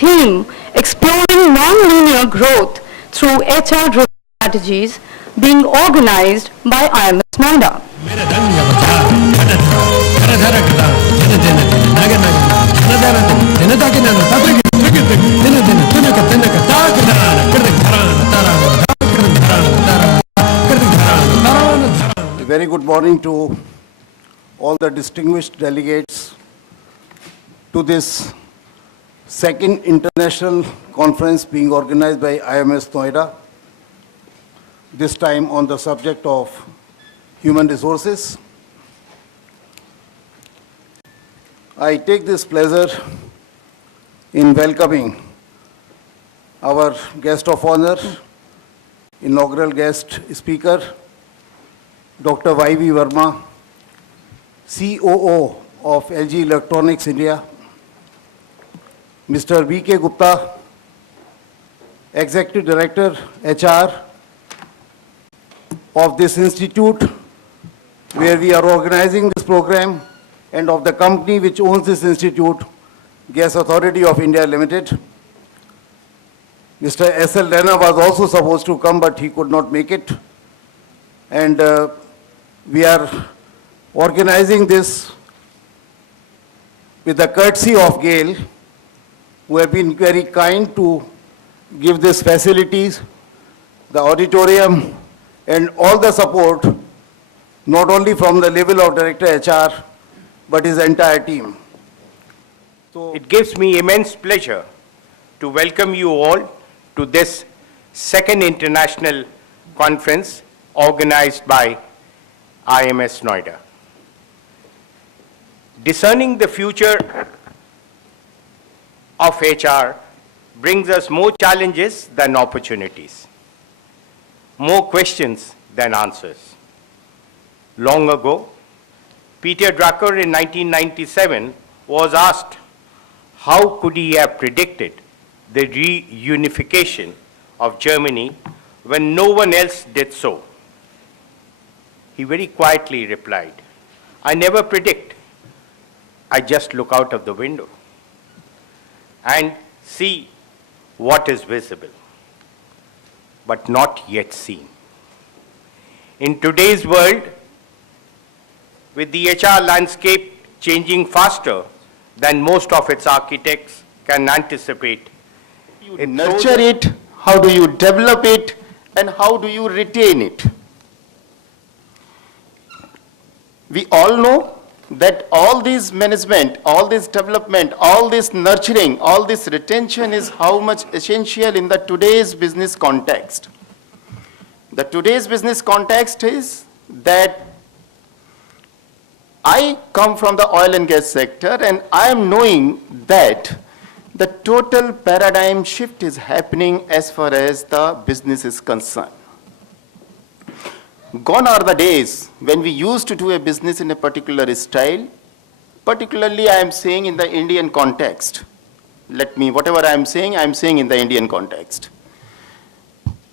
theme exploring non-linear growth through HR strategies being organized by IMS Noida. A very good morning to all the distinguished delegates to this second international conference being organized by IMS Noida, this time on the subject of human resources. I take this pleasure in welcoming our guest of honor, inaugural guest speaker, Dr. Y.V. Verma, COO of LG Electronics India, Mr. V.K. Gupta, Executive Director, HR of this institute, where we are organizing this program, and of the company which owns this institute, Gas Authority of India Limited. Mr. S.L. Rana was also supposed to come, but he could not make it. And we are organizing this with the courtesy of GAIL, who have been very kind to give these facilities, the auditorium, and all the support, not only from the level of Director HR, but his entire team. So it gives me immense pleasure to welcome you all to this second international conference organized by IMS Noida. Discerning the future of HR brings us more challenges than opportunities, more questions than answers. Long ago, Peter Drucker in 1997 was asked how could he have predicted the reunification of Germany when no one else did so. He very quietly replied, "I never predict. I just look out of the window and see what is visible, but not yet seen." In today's world, with the HR landscape changing faster than most of its architects can anticipate, you nurture it, how do you develop it, and how do you retain it? We all know that all this management, all this development, all this nurturing, all this retention is how much essential in the today's business context. The today's business context is that I come from the oil and gas sector, and I am knowing that the total paradigm shift is happening as far as the business is concerned. Gone are the days when we used to do a business in a particular style, particularly I am saying in the Indian context. Whatever I am saying in the Indian context.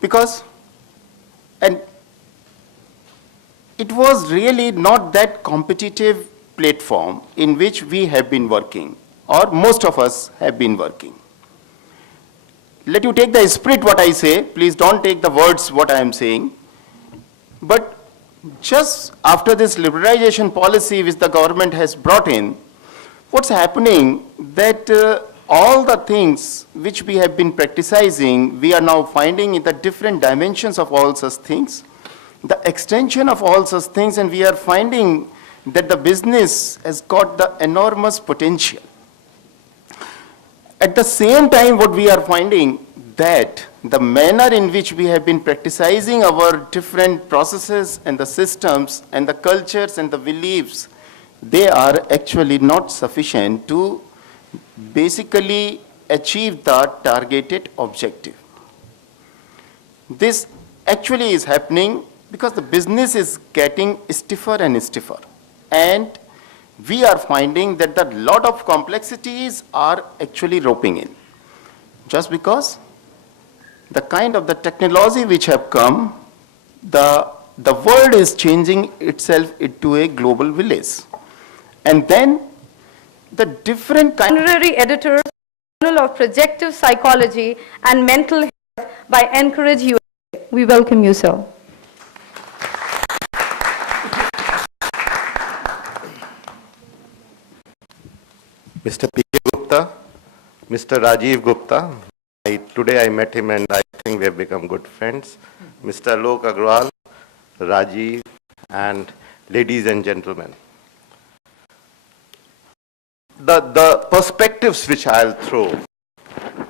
Because, and it was really not that competitive platform in which we have been working, or most of us have been working. Let you take the spirit what I say, please don't take the words what I am saying. But just after this liberalization policy which the government has brought in, what's happening that all the things which we have been practicing, we are now finding in the different dimensions of all such things, the extension of all such things, and we are finding that the business has got the enormous potential. At the same time, what we are finding that the manner in which we have been practicing our different processes and the systems and the cultures and the beliefs, they are actually not sufficient to basically achieve the targeted objective. This actually is happening because the business is getting stiffer and stiffer. And we are finding that a lot of complexities are actually roping in. Just because the kind of the technology which have come, the world is changing itself into a global village. And then the different kind Honorary editor Journal of Projective Psychology and Mental Health by Encourage USA. We welcome you, sir. Mr. P.K. Gupta, Mr. Rajiv Gupta, today I met him and I think we have become good friends. Mr. Alok Agrawal, Rajiv, and ladies and gentlemen. The perspectives which I'll throw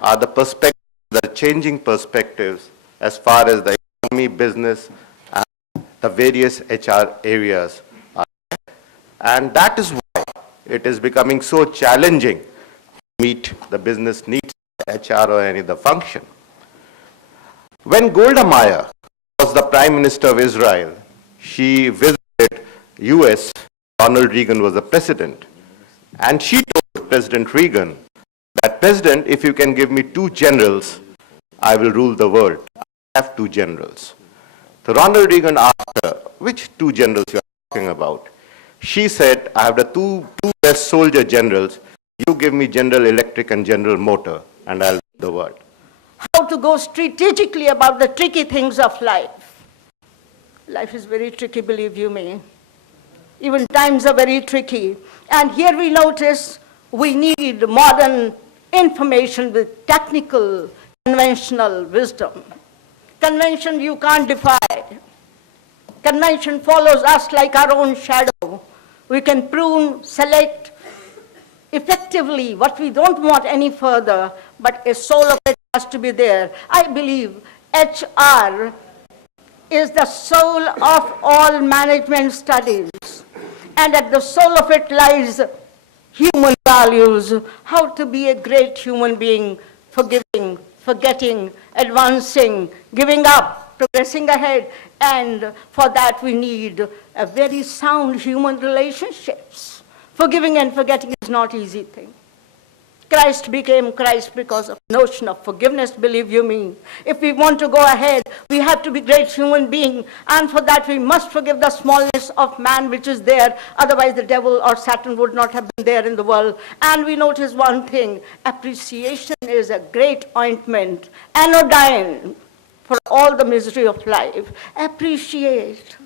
are the changing perspectives as far as the economy, business, and the various HR areas are. And that is why it is becoming so challenging to meet the business needs of HR or any other function. When Golda Meir was the Prime Minister of Israel, she visited US, Ronald Reagan was the president, and she told President Reagan that, President, if you can give me 2 generals, I will rule the world. I have 2 generals. So Ronald Reagan asked her, which 2 generals you are talking about? She said, I have the two best soldier generals. You give me General Electric and General Motor, and I'll rule the world. How to go strategically about the tricky things of life. Life is very tricky, believe you me. Even times are very tricky. And here we notice we need modern information with technical, conventional wisdom. Convention you can't defy. Convention follows us like our own shadow. We can prune, select effectively what we don't want any further, but a soul of it has to be there. I believe HR is the soul of all management studies. And at the soul of it lies human values, how to be a great human being, forgiving, forgetting, advancing, giving up, progressing ahead. And for that we need a very sound human relationships. Forgiving and forgetting is not an easy thing. Christ became Christ because of the notion of forgiveness, believe you me. If we want to go ahead, we have to be great human beings, and for that we must forgive the smallness of man which is there, otherwise the devil or Satan would not have been there in the world. And we notice one thing, appreciation is a great ointment, anodyne for all the misery of life. Appreciate.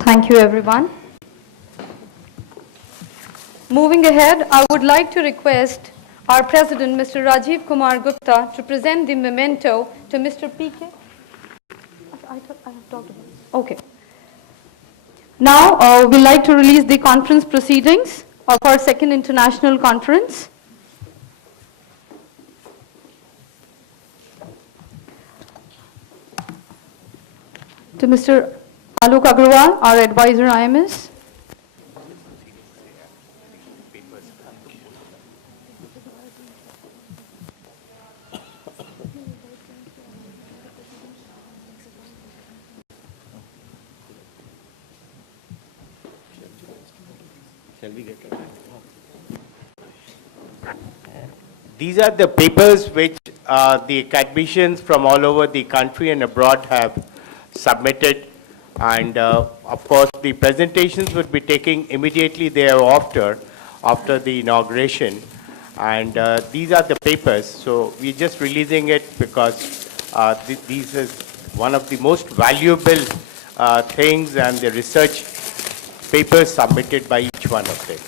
Thank you, everyone. Moving ahead, I would like to request our President, Mr. Rajiv Kumar Gupta, to present the memento to Mr. P.K. I thought I have talked about it. Okay. Now, we'd like to release the conference proceedings of our second international conference. To Mr. Alok Agrawal, our advisor IMS. These are the papers which the academicians from all over the country and abroad have submitted. And of course, the presentations would be taken immediately thereafter, after the inauguration. And these are the papers. So we're just releasing it because these is one of the most valuable things and the research papers submitted by each one of them.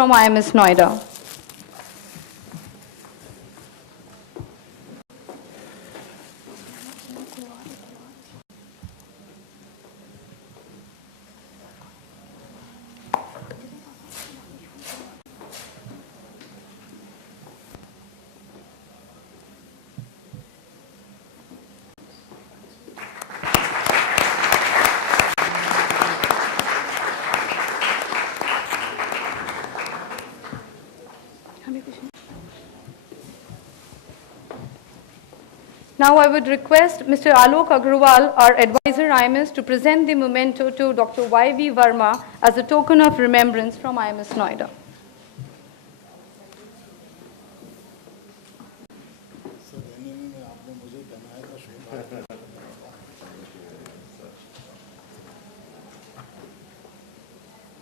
from IMS Noida. Now I would request Mr. Alok Agrawal, our advisor IMS, to present the memento to Dr. Y.V. Verma as a token of remembrance from IMS Noida.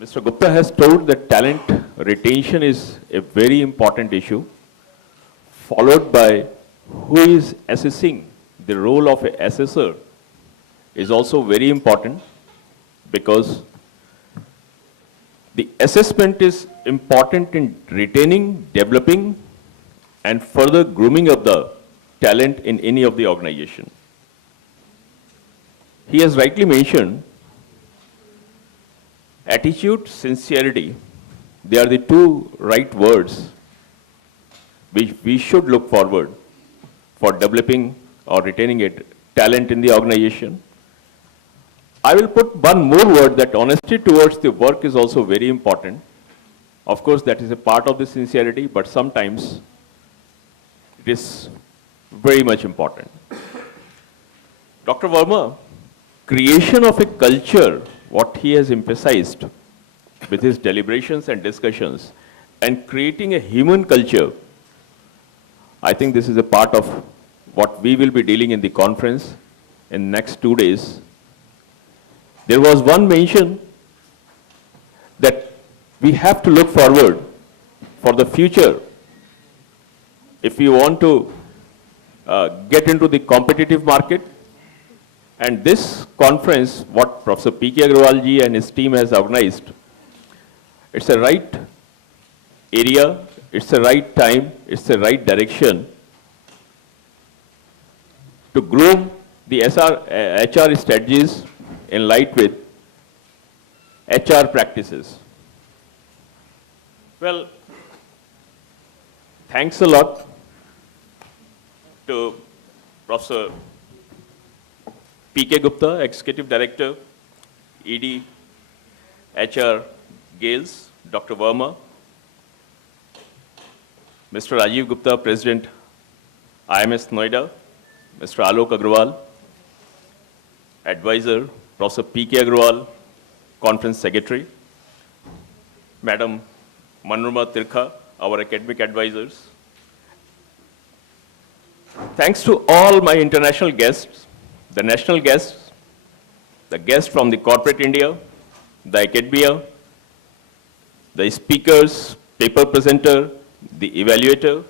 Mr. Gupta has told that talent retention is a very important issue, followed by who is assessing. The role of an assessor is also very important, because the assessment is important in retaining, developing, and further grooming of the talent in any of the organization. He has rightly mentioned attitude, sincerity. They are the two right words which we should look forward for developing or retaining a talent in the organization. I will put one more word, that honesty towards the work is also very important. Of course, that is a part of the sincerity, but sometimes it is very much important. Dr. Verma, creation of a culture, what he has emphasized with his deliberations and discussions, and creating a human culture, I think this is a part of what we will be dealing in the conference in next 2 days. There was one mention that we have to look forward for the future. If we want to get into the competitive market, and this conference, what Professor P.K. Agrawal ji and his team has organized, it's a right area, it's the right time, it's the right direction to groom the HR strategies in light with HR practices. Well, thanks a lot to Professor P.K. Gupta, Executive Director, ED, HR, Gales, Dr. Verma, Mr. Rajiv Gupta, President, IMS Noida, Mr. Alok Agrawal, Advisor, Professor P.K. Agrawal, Conference Secretary, Madam Manorama Tirkha, our academic advisors. Thanks to all my international guests, the national guests, the guests from the corporate India, the academia, the speakers, paper presenter, the evaluator,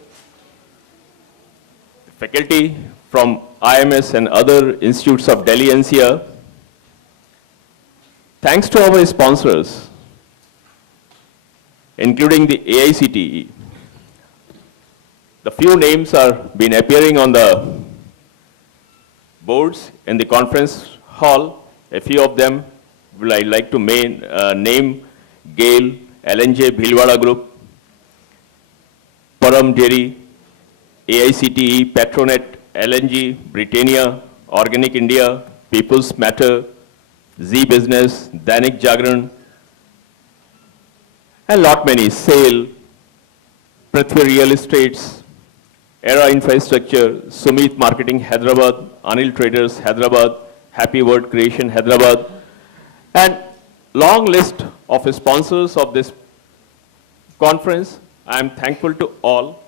the faculty from IMS and other institutes of Delhi NCR. Thanks to our sponsors, including the AICTE. The few names are been appearing on the boards in the conference hall. A few of them will I like to name: GAIL, LNJ Bhilwara Group, Param Dairy, AICTE, Petronet, LNG, Britannia, Organic India, People's Matter, Z Business, Dainik Jagran, and lot many, SAIL, Prithvi Real Estates, Era Infrastructure, Sumit Marketing Hyderabad, Anil Traders Hyderabad, Happy Word Creation Hyderabad, and long list of sponsors of this conference. I am thankful to all.